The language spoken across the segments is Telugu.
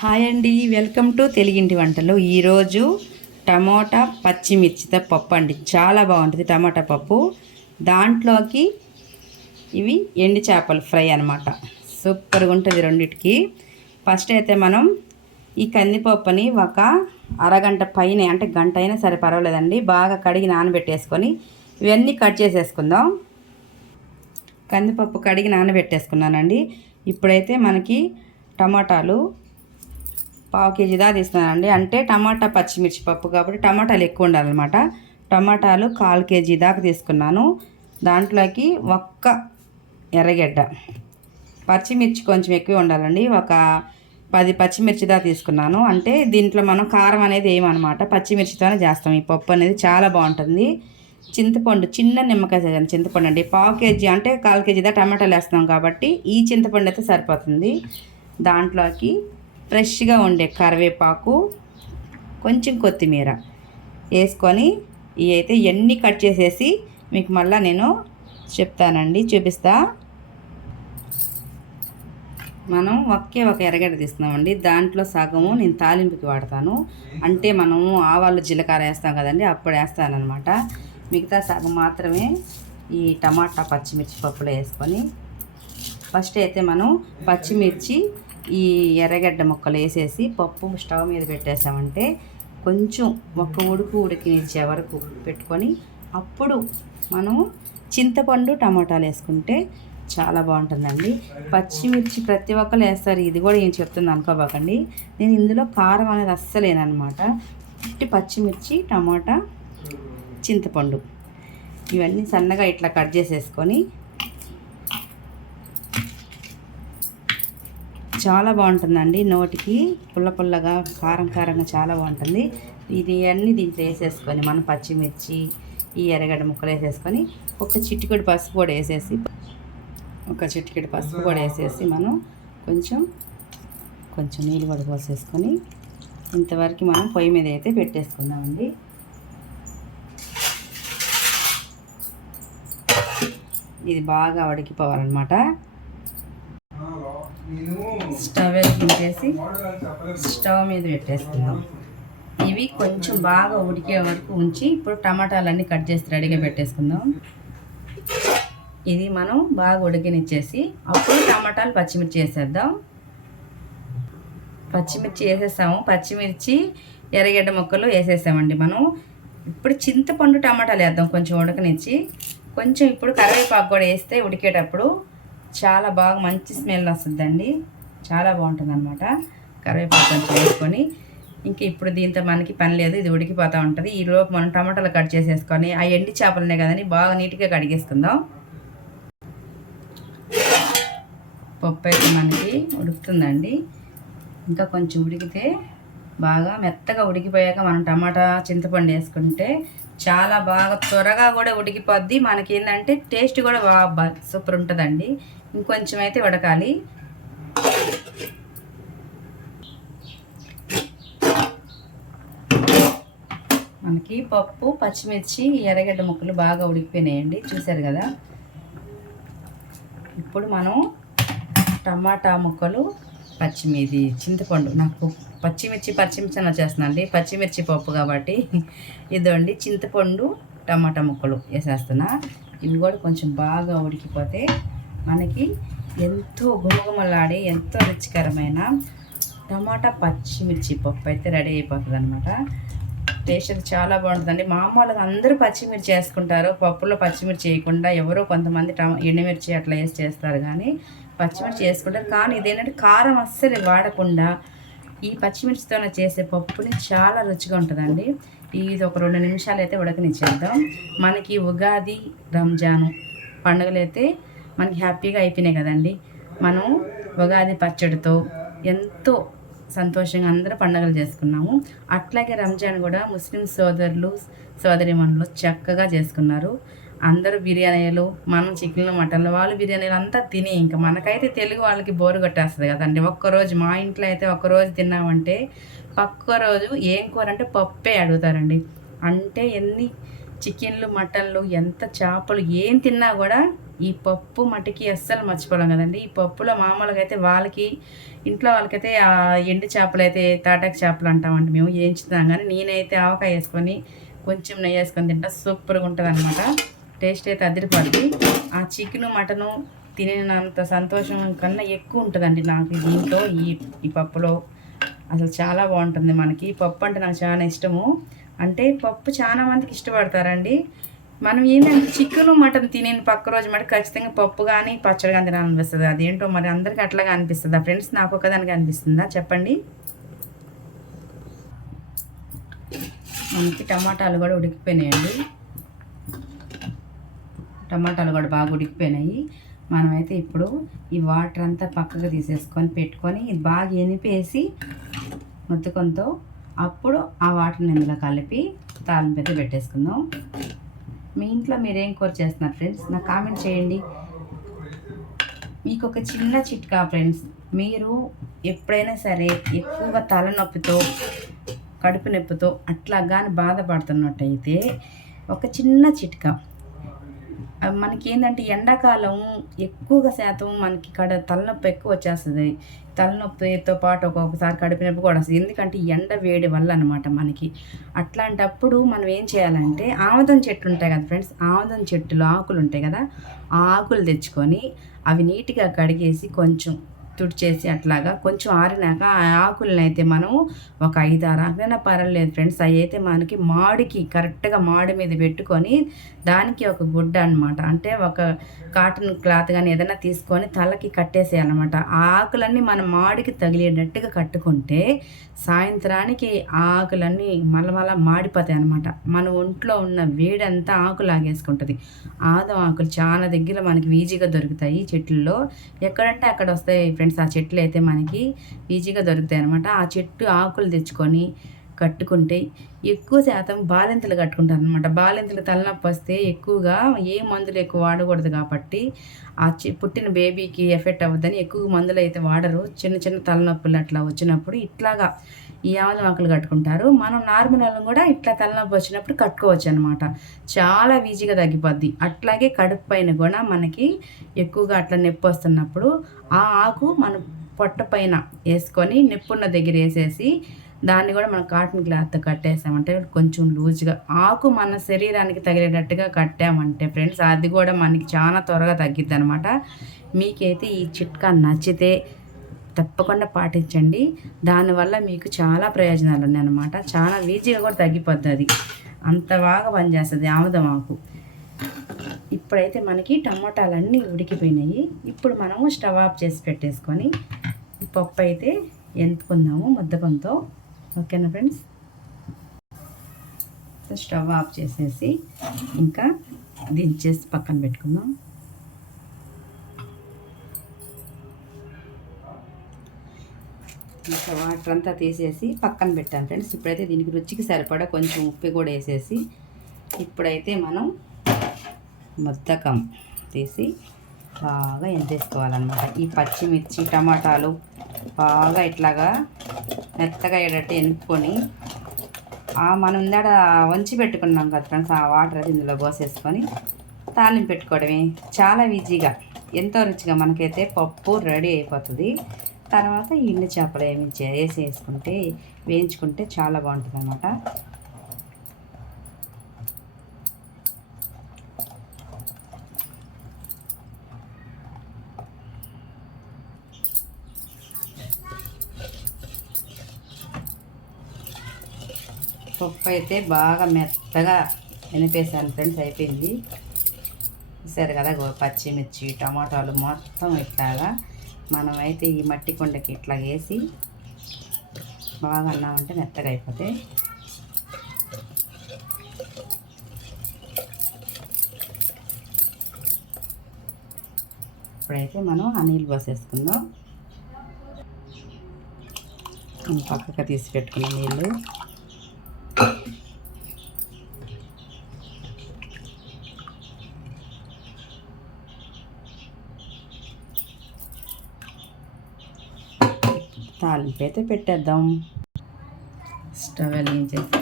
హాయ్ అండి వెల్కమ్ టు తెలుగింటి వంటలు. ఈరోజు టమోటా పచ్చిమిర్చితో పప్పు అండి. చాలా బాగుంటుంది టమాటా పప్పు. దాంట్లోకి ఇవి ఎండి చేపలు ఫ్రై అనమాట సూపర్గా ఉంటుంది రెండిటికి. ఫస్ట్ అయితే మనం ఈ కందిపప్పుని ఒక అరగంట పైన అంటే గంట అయినా సరే పర్వాలేదండి బాగా కడిగి నానబెట్టేసుకొని ఇవన్నీ కట్ చేసేసుకుందాం. కందిపప్పు కడిగి నానబెట్టేసుకున్నానండి. ఇప్పుడైతే మనకి టమాటాలు పావు కేజీ దాకా తీస్తున్నానండి. అంటే టమాటా పచ్చిమిర్చి పప్పు కాబట్టి టమాటాలు ఎక్కువ ఉండాలన్నమాట. టమాటాలు కాల్ కేజీ దాకా తీసుకున్నాను. దాంట్లోకి ఒక్క ఎర్రగడ్డ. పచ్చిమిర్చి కొంచెం ఎక్కువ ఉండాలండి. ఒక పది పచ్చిమిర్చి దాకా తీసుకున్నాను. అంటే దీంట్లో మనం కారం అనేది వేయమన్నమాట పచ్చిమిర్చితోనే చేస్తాం. ఈ పప్పు అనేది చాలా బాగుంటుంది. చింతపండు చిన్న నిమ్మకాయ సైజు చింతపండు అండి. పావు కేజీ అంటే కాల్ కేజీ దాకా టమాటాలు వేస్తాం కాబట్టి ఈ చింతపండు అయితే సరిపోతుంది. దాంట్లోకి ఫ్రెష్గా ఉండే కరివేపాకు కొంచెం కొత్తిమీర వేసుకొని ఇవి అయితే ఇవన్నీ కట్ చేసేసి మీకు మళ్ళీ నేను చెప్తానండి చూపిస్తా. మనం ఒకే ఒక ఎర్రగడ్డ తీస్తున్నామండి దాంట్లో సగము నేను తాలింపుకి వాడతాను. అంటే మనము ఆవాలు జీలకర్ర వేస్తాం కదండి అప్పుడు వేస్తానమాట మిగతా సగం మాత్రమే ఈ టమాటా పచ్చిమిర్చి పప్పులో వేసుకొని ఫస్ట్ అయితే మనం పచ్చిమిర్చి ఈ ఎర్రగడ్డ ముక్కలు వేసేసి పప్పు స్టవ్ మీద పెట్టేసామంటే కొంచెం ఒక్క ఉడుకు ఉడికినిచ్చే వరకు పెట్టుకొని అప్పుడు మనం చింతపండు టమాటాలు వేసుకుంటే చాలా బాగుంటుందండి. పచ్చిమిర్చి ప్రతి ఒక్కరు వేస్తారు. ఇది కూడా ఏం చెప్తుంది అనుకోబాకండి. నేను ఇందులో కారం అనేది అస్సలేనమాట ఇట్టి పచ్చిమిర్చి టమాటా చింతపండు ఇవన్నీ సన్నగా ఇట్లా కట్ చేసేసుకొని చాలా బాగుంటుందండి. నోటికి పుల్ల పుల్లగా కారం కారంగా చాలా బాగుంటుంది. ఇది అన్నీ దీంట్లో వేసేసుకొని మనం పచ్చిమిర్చి ఈ ఎర్రగడ్డ ముక్కలు వేసేసుకొని ఒక చిటికెడు పసుపు కూడా వేసేసి ఒక చిటికెడు పసుపు కూడా వేసేసి మనం కొంచెం కొంచెం నీళ్ళు కూడా పోసేసుకొని ఇంతవరకు మనం పొయ్యి మీద అయితే పెట్టేసుకుందామండి. ఇది బాగా ఉడికిపోవాలన్నమాట. స్టవ్ వెలిగించేసి స్టవ్ మీద పెట్టేస్తున్నాం. ఇవి కొంచెం బాగా ఉడికే వరకు ఉంచి ఇప్పుడు టమాటాలన్నీ కట్ చేసి రెడీగా పెట్టేసుకుందాం. ఇది మనం బాగా ఉడికినిచ్చేసి అప్పుడు టమాటాలు పచ్చిమిర్చి వేసేద్దాం. పచ్చిమిర్చి వేసేసాము. పచ్చిమిర్చి ఎర్రగడ్డ ముక్కలు వేసేసామండి మనం. ఇప్పుడు చింతపండు టమాటాలు వేద్దాం కొంచెం ఉడకనిచ్చి. కొంచెం ఇప్పుడు కరివేపాకు కూడా వేస్తే ఉడికేటప్పుడు చాలా బాగా మంచి స్మెల్ వస్తుందండి. చాలా బాగుంటుంది అనమాట కరివేపాకు కొంచెం వేసుకొని ఇంక ఇప్పుడు దీంతో మనకి పని లేదు ఇది ఉడికిపోతూ ఉంటుంది. ఈ లోపు మనం టమాటాలు కట్ చేసేసుకొని ఆ ఎండి చేపలనే కదని బాగా నీట్గా కడిగేసుకుందాం. పప్పు అయితే మనకి ఉడుకుతుందండి. ఇంకా కొంచెం ఉడికితే బాగా మెత్తగా ఉడికిపోయాక మనం టమాటా చింతపండు వేసుకుంటే చాలా బాగా త్వరగా కూడా ఉడికిపోద్ది. మనకి ఏంటంటే టేస్ట్ కూడా బాగా సూపర్ ఉంటుందండి ఇంకొంచెం అయితే ఉడకాలి. మనకి పప్పు పచ్చిమిర్చి ఎర్రగడ్డ ముక్కలు బాగా ఉడికిపోయినాయండి. చూసారు కదా? ఇప్పుడు మనం టమాటా ముక్కలు పచ్చిమిది చింతపండు. నాకు పచ్చిమిర్చి పచ్చిమిర్చి అని అండి పచ్చిమిర్చి పప్పు కాబట్టి ఇదండి చింతపండు టమాటా ముక్కలు వేసేస్తున్నా. ఇవి కూడా కొంచెం బాగా ఉడికిపోతే మనకి ఎంతో గుమగుమలాడే ఎంతో రుచికరమైన టమాటా పచ్చిమిర్చి పప్పు అయితే రెడీ అయిపోతుంది అనమాట టేస్ట్ అది చాలా బాగుంటుందండి. మామూలుగా అందరూ పచ్చిమిర్చి వేసుకుంటారు. పప్పులో పచ్చిమిర్చి వేయకుండా ఎవరో కొంతమంది టమా ఎండుమిర్చి అట్లా వేసి చేస్తారు కానీ పచ్చిమిర్చి వేసుకుంటారు. కానీ ఇదేంటంటే కారం అస్సలు వాడకుండా ఈ పచ్చిమిర్చితోనే చేసే పప్పుని చాలా రుచిగా ఉంటుందండి. ఇది ఒక రెండు నిమిషాలు అయితే ఉడకనిచ్చేద్దాం. మనకి ఉగాది రంజాను పండుగలు అయితే మనకి హ్యాపీగా అయిపోయినాయి కదండి. మనం ఉగాది పచ్చడితో ఎంతో సంతోషంగా అందరూ పండుగలు చేసుకున్నాము. అట్లాగే రంజాన్ కూడా ముస్లిం సోదరులు సోదరిమణులు చక్కగా చేసుకున్నారు. అందరూ బిర్యానీలు మనం చికెన్లు మటన్లు వాళ్ళు బిర్యానీలు అంతా తిని ఇంకా మనకైతే తెలుగు వాళ్ళకి బోరు కొట్టేస్తుంది కదండి. ఒక్కరోజు మా ఇంట్లో అయితే ఒక్కరోజు తిన్నామంటే పక్క రోజు ఏం కూర అంటే పప్పే అడుగుతారండి. అంటే ఎన్ని చికెన్లు మటన్లు ఎంత చేపలు ఏం తిన్నా కూడా ఈ పప్పు మటుకి అస్సలు మర్చిపోలేం కదండి. ఈ పప్పులో మామూలుగా అయితే వాళ్ళకి ఇంట్లో వాళ్ళకైతే ఆ ఎండు చేపలు అయితే తాటాకు చేపలు అంటామండి మేము వేయించుతాం కానీ నేనైతే ఆవకాయ వేసుకొని కొంచెం నెయ్యి వేసుకొని తింటా సూపర్గా ఉంటుంది అనమాట టేస్ట్ అయితే అదిరిపోద్ది. ఆ చికెను మటను తినేంత సంతోషం కన్నా ఎక్కువ ఉంటుందండి నాకు దీంట్లో ఈ ఈ పప్పులో. అసలు చాలా బాగుంటుంది మనకి. పప్పు అంటే నాకు చాలా ఇష్టము. అంటే పప్పు చాలా మందికి ఇష్టపడతారండి. మనం ఏంటంటే చికెన్ మటన్ తినే పక్క రోజు మరి ఖచ్చితంగా పప్పు కానీ పచ్చడి కానీ తినాలనిపిస్తుంది. అదేంటో మరి అందరికీ అట్లాగా అనిపిస్తుందా? ఫ్రెండ్స్ నాకు ఒకదానికి అనిపిస్తుందా? చెప్పండి. మనకి టమాటాలు కూడా ఉడికిపోయినాయండి. టమాటాలు కూడా బాగా ఉడికిపోయినాయి. మనమైతే ఇప్పుడు ఈ వాటర్ అంతా పక్కకు తీసేసుకొని పెట్టుకొని ఇది బాగా ఎనిపేసి ముద్దకంతో అప్పుడు ఆ వాటర్ని ఇందులో కలిపి తాలింపు అయితే పెట్టేసుకుందాం. మీ ఇంట్లో మీరేం కూర చేస్తున్నారు ఫ్రెండ్స్? నాకు కామెంట్ చేయండి. మీకు ఒక చిన్న చిట్కా ఫ్రెండ్స్. మీరు ఎప్పుడైనా సరే ఎక్కువగా తలనొప్పితో కడుపు నొప్పితో అట్లా కానీ బాధపడుతున్నట్టయితే ఒక చిన్న చిట్కా. మనకి ఏంటంటే ఎండాకాలం ఎక్కువగా శాతం మనకి కడ తలనొప్పి ఎక్కువ వచ్చేస్తుంది. తలనొప్పితో పాటు ఒక్కొక్కసారి కడుపు నొప్పి కూడా వస్తుంది. ఎందుకంటే ఎండ వేడి వల్ల అనమాట మనకి. అట్లాంటప్పుడు మనం ఏం చేయాలంటే ఆముదం చెట్టు ఉంటాయి కదా ఫ్రెండ్స్ ఆముదం చెట్టులో ఆకులు ఉంటాయి కదా ఆ ఆకులు తెచ్చుకొని అవి నీట్గా కడిగేసి కొంచెం తుడిచేసి అట్లాగా కొంచెం ఆరినాక ఆ ఆకులను అయితే మనం ఒక ఐదు ఆరు ఆకులైనా పర్వాలేదు ఫ్రెండ్స్. అవి అయితే మనకి మాడికి కరెక్ట్గా మాడి మీద పెట్టుకొని దానికి ఒక గుడ్డ అనమాట అంటే ఒక కాటన్ క్లాత్ కానీ ఏదైనా తీసుకొని తలకి కట్టేసేయాలన్నమాట. ఆ ఆకులన్నీ మన మాడికి తగిలేటట్టుగా కట్టుకుంటే సాయంత్రానికి ఆ ఆకులన్నీ మళ్ళీ మాడిపోతాయి అనమాట మన ఒంట్లో ఉన్న వేడంతా ఆకు లాగేసుకుంటుంది ఆదం ఆకులు చాలా దగ్గర మనకి ఈజీగా దొరుకుతాయి చెట్లలో. ఎక్కడంటే అక్కడ వస్తాయి ఫ్రెండ్స్ ఆ చెట్లు అయితే మనకి ఈజీగా దొరుకుతాయి అనమాట ఆ చెట్టు ఆకులు తెచ్చుకొని కట్టుకుంటే ఎక్కువ శాతం బాలింతలు కట్టుకుంటారు అనమాట బాలింతలు తలనొప్పి వస్తే ఎక్కువగా ఏ మందులు ఎక్కువ వాడకూడదు కాబట్టి ఆ చె పుట్టిన బేబీకి ఎఫెక్ట్ అవ్వద్దని ఎక్కువ మందులు అయితే వాడరు. చిన్న చిన్న తలనొప్పులు అట్లా వచ్చినప్పుడు ఇట్లాగా ఈ ఆమలం ఆకులు కట్టుకుంటారు. మనం నార్మల్ వాళ్ళం కూడా ఇట్లా తలనొప్పి వచ్చినప్పుడు కట్టుకోవచ్చు అనమాట చాలా ఈజీగా తగ్గిపోద్ది. అట్లాగే కడుపు పైన కూడా మనకి ఎక్కువగా అట్లా నొప్పి వస్తున్నప్పుడు ఆ ఆకు మన పొట్ట పైన వేసుకొని నొప్పున్న దగ్గర వేసేసి దాన్ని కూడా మనం కాటన్ క్లాత్ కట్టేసామంటే కొంచెం లూజ్గా ఆకు మన శరీరానికి తగిలేటట్టుగా కట్టామంటే ఫ్రెండ్స్ అది కూడా మనకి చాలా త్వరగా తగ్గిద్ది అనమాట మీకైతే ఈ చిట్కా నచ్చితే తప్పకుండా పాటించండి. దానివల్ల మీకు చాలా ప్రయోజనాలు ఉన్నాయన్నమాట. చాలా ఈజీగా కూడా తగ్గిపోద్ది అది. అంత బాగా పనిచేస్తుంది ఆముదం ఆకు. ఇప్పుడైతే మనకి టమోటాలన్నీ ఉడికిపోయినాయి. ఇప్పుడు మనము స్టవ్ ఆఫ్ చేసి పెట్టేసుకొని పప్పు అయితే ఎంతుకుందాము ముద్దకంతో ఓకేనా ఫ్రెండ్స్? స్టవ్ ఆఫ్ చేసేసి ఇంకా దించేసి పక్కన పెట్టుకుందాం. ఇంకా వాటర్ అంతా తీసేసి పక్కన పెట్టాను ఫ్రెండ్స్. ఇప్పుడైతే దీనికి రుచికి సరిపడా కొంచెం ఉప్పు కూడా వేసేసి ఇప్పుడైతే మనం మొత్తకం తీసి బాగా ఎంతేసుకోవాలన్నమాట. ఈ పచ్చిమిర్చి టమాటాలు బాగా ఇట్లాగా మెత్తగా అయ్యేటట్టు ఎన్నుకొని మనం ఇందాడ వంచి పెట్టుకున్నాం కదా ఫ్రెండ్స్ ఆ వాటర్ అది ఇందులో పోసేసుకొని తాలింపు పెట్టుకోవడమే. చాలా ఈజీగా. ఎంతో రుచిగా మనకైతే పప్పు రెడీ అయిపోతుంది. తర్వాత ఎండు చేపలు ఏమి వేసి వేసుకుంటే వేయించుకుంటే చాలా బాగుంటుంది అనమాట పప్పు అయితే బాగా మెత్తగా వెనిపేసాను ఫ్రెండ్స్ అయిపోయింది. సరే కదా పచ్చిమిర్చి టమాటాలు మొత్తం ఇట్లాగా మనమైతే ఈ మట్టి కొండకి ఇట్లా వేసి బాగా అన్నామంటే మెత్తగా అయిపోతాయి. ఇప్పుడైతే మనం ఆ నీళ్ళు పోసేసుకుందాం. పక్కకు తీసి పెట్టుకున్న నీళ్ళు. తాలింపు అయితే పెట్టేద్దాం. స్టవ్ వెలిగించేసి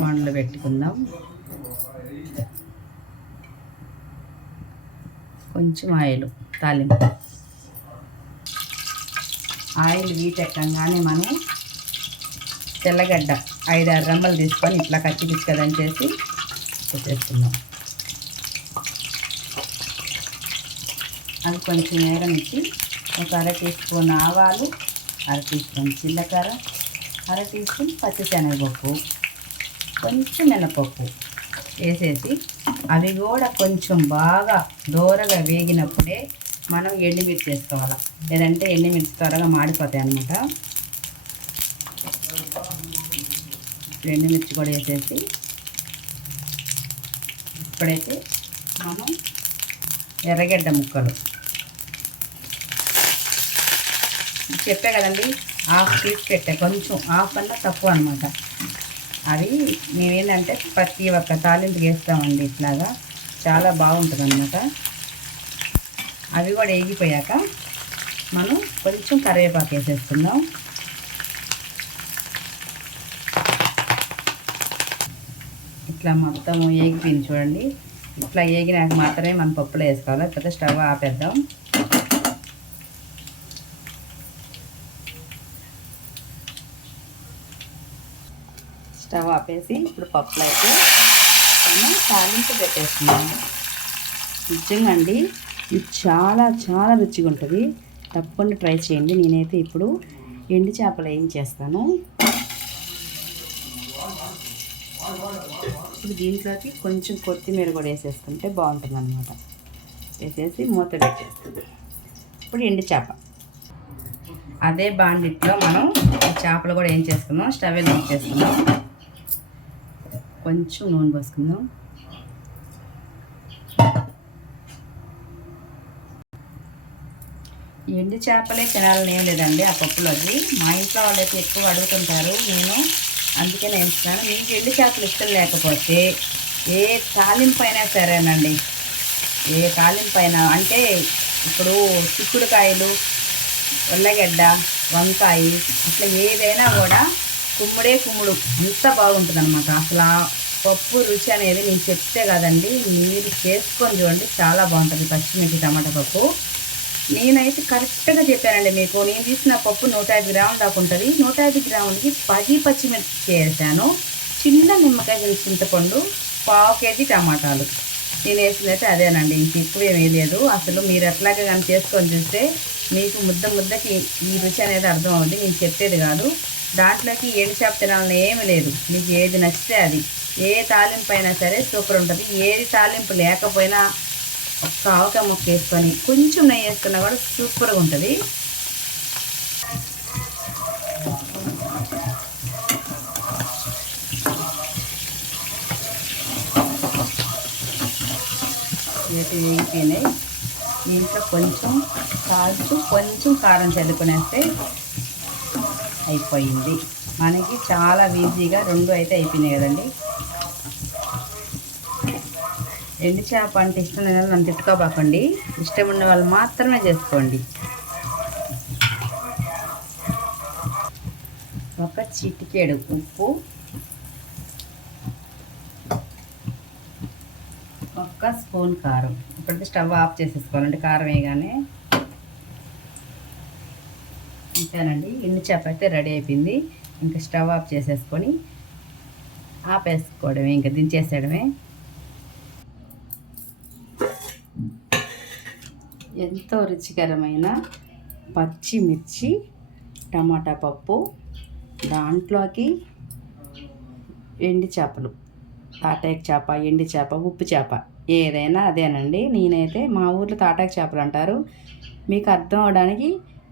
మండలు పెట్టుకుందాం. కొంచెం ఆయిల్ తాలింపు. ఆయిల్ వీటెక్కగానే మనం తెల్లగడ్డ ఐదారు రమ్మలు తీసుకొని ఇట్లా కచ్చి పిచ్చి చేసి పెట్టేసుకుందాం. అవి కొంచెం నేరమిచ్చి ఒక అర టీ స్పూన్ ఆవాలు అర టీ స్పూన్ జీలకర్ర అర టీ స్పూన్ పచ్చిశనగపప్పు కొంచెం మినపప్పు వేసేసి అవి కూడా కొంచెం బాగా దూరగా వేగినప్పుడే మనం ఎండుమిర్చి వేసుకోవాలి. లేదంటే ఎండుమిర్చి త్వరగా మాడిపోతాయి అనమాట ఎండుమిర్చి కూడా వేసేసి ఇప్పుడైతే మనం ఎర్రగడ్డ ముక్కలు చెప్పే కదండి హాఫ్ పీస్ పెట్టే. కొంచెం హాఫ్ అన్నా తక్కువ అనమాట అవి మేమేంటంటే ప్రతి ఒక్క తాలింపు వేస్తామండి ఇట్లాగా. చాలా బాగుంటుంది అనమాట అవి కూడా వేగిపోయాక మనం కొంచెం కరివేపాకు వేసేసుకుందాం. ఇట్లా మొత్తం ఏగిపోయింది చూడండి. ఇట్లా వేగినాక మాత్రమే మనం పప్పులో వేసుకోవాలి. లేకపోతే స్టవ్ ఆపేద్దాం స్టవ్ ఆపేసి ఇప్పుడు పప్పులు అయితే మనం తాలింపు పెట్టేస్తున్నాము. నిజంగా అండి ఇది చాలా చాలా రుచిగా ఉంటుంది. తప్పకుండా ట్రై చేయండి. నేనైతే ఇప్పుడు ఎండు చేపలు ఏం చేస్తాను. ఇప్పుడు దీంట్లోకి కొంచెం కొత్తిమీర కూడా వేసేసుకుంటే బాగుంటుంది అనమాట వేసేసి మూత పెట్టేస్తుంది ఇప్పుడు ఎండు చేప. అదే బాండిట్లో మనం చేపలు కూడా ఏం చేసుకుందాం? స్టవ్ చేసుకుందాం కొంచెం నూనె పోసుకుందాం. ఎండు చేపలే తినాలని ఏం లేదండి ఆ పప్పులోకి మా ఇంట్లో వాళ్ళైతే ఎక్కువ అడుగుతుంటారు నేను అందుకే నేను ఇస్తాను మీకు ఎండు చేపలు ఇష్టం లేకపోతే ఏ తాలింపు అయినా సరేనండి. ఏ తాలింపు అయినా అంటే ఇప్పుడు చిక్కుడుకాయలు ఉల్లగడ్డ వంకాయ అట్లా ఏదైనా కూడా కుమ్ముడే కుమ్ముడు. అంత బాగుంటుంది అనమాట అసలు ఆ పప్పు రుచి అనేది నేను చెప్తే కదండి మీరు చేసుకొని చూడండి చాలా బాగుంటుంది పచ్చిమిర్చి టమాటా పప్పు. నేనైతే కరెక్ట్గా చెప్పానండి మీకు నేను తీసిన పప్పు నూట యాభై గ్రాములు దాకా ఉంటుంది. నూట యాభై గ్రాములకి పది పచ్చిమిర్చి చేసాను చిన్న నిమ్మకాయ చింతపండు పావు కేజీ టమాటాలు. నేను వేసిందైతే అయితే అదేనండి ఇంక ఎక్కువ ఏమీ లేదు అసలు మీరు ఎట్లాగే కానీ చేసుకొని చూస్తే మీకు ముద్ద ముద్దకి ఈ రుచి అనేది అర్థం అవుతుంది నేను చెప్పేది కాదు. దాంట్లోకి ఏడు చేప తినాలని ఏమి లేదు. మీకు ఏది నచ్చితే అది. ఏ తాలింపు అయినా సరే సూపర్ ఉంటుంది. ఏది తాలింపు లేకపోయినా ఒక్క ఆవకాయ ముక్క వేసుకొని కొంచెం నెయ్యి వేసుకున్నా కూడా సూపర్గా ఉంటుంది. వేగిపోయినాయి. దీంట్లో కొంచెం కాల్చు కొంచెం కారం చల్లుకునేస్తే అయిపోయింది. మనకి చాలా ఈజీగా రెండు అయితే అయిపోయినాయి కదండి. ఎండు చేప అంటే ఇష్టం లేదు నన్ను తిట్టుకోబాకండి. ఇష్టం ఉన్న వాళ్ళు మాత్రమే చేసుకోండి. ఒక చిటికేడు ఉప్పు. ఒక స్పూన్ కారం. ఇప్పుడైతే స్టవ్ ఆఫ్ చేసేసుకోవాలండి. కారం వేయగానే అంతేనండి ఎండు చేప అయితే రెడీ అయిపోయింది. ఇంకా స్టవ్ ఆఫ్ చేసేసుకొని ఆపేసుకోవడమే ఇంకా దించేసేయడమే. ఎంతో రుచికరమైన పచ్చిమిర్చి టమాటా పప్పు దాంట్లోకి ఎండి చేపలు. తాటాకు చేప ఎండి చేప ఉప్పు చేప. ఏదైనా అదేనండి. నేనైతే మా ఊర్లో తాటాకు చేపలు అంటారు. మీకు అర్థం అవడానికి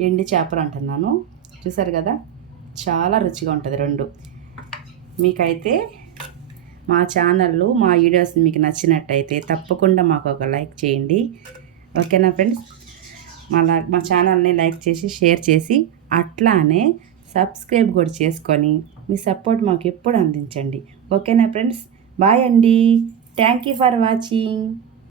ఎండి చేపలు అంటున్నాను. చూసారు కదా? చాలా రుచిగా ఉంటుంది రెండు. మీకైతే మా ఛానళ్ళు మా వీడియోస్ మీకు నచ్చినట్టయితే తప్పకుండా మాకు ఒక లైక్ చేయండి. ఓకేనా ఫ్రెండ్స్? మా మా ఛానల్ని లైక్ చేసి షేర్ చేసి అట్లానే సబ్స్క్రైబ్ కూడా చేసుకొని మీ సపోర్ట్ మాకు ఎప్పుడు అందించండి. ఓకేనా ఫ్రెండ్స్? బాయ్ అండి. Thank you for watching.